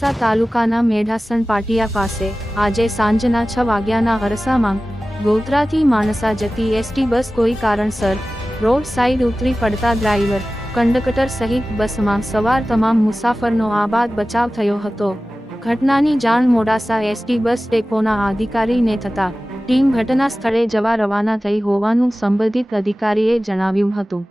મોડાસા તાલુકાના મેઢાસણ પાટિયા પાસે આજે સાંજના 6 વાગ્યાના અરસામાં ગોધરાથી માણસા જતી એસટી બસ કોઈ કારણસર રોડ સાઈડ ઉતરી પડતા ડ્રાઈવર, કંડક્ટર સહિત બસમાં સવાર તમામ મુસાફરનો આબાદ બચાવ થયો હતો। ઘટનાની જાણ મોડાસા એસટી બસ ડેપોના અધિકારીને થતાં ટીમ ઘટના સ્થળે જવા રવાના થઈ હોવાનું સંબંધિત અધિકારીએ જણાવ્યું હતું।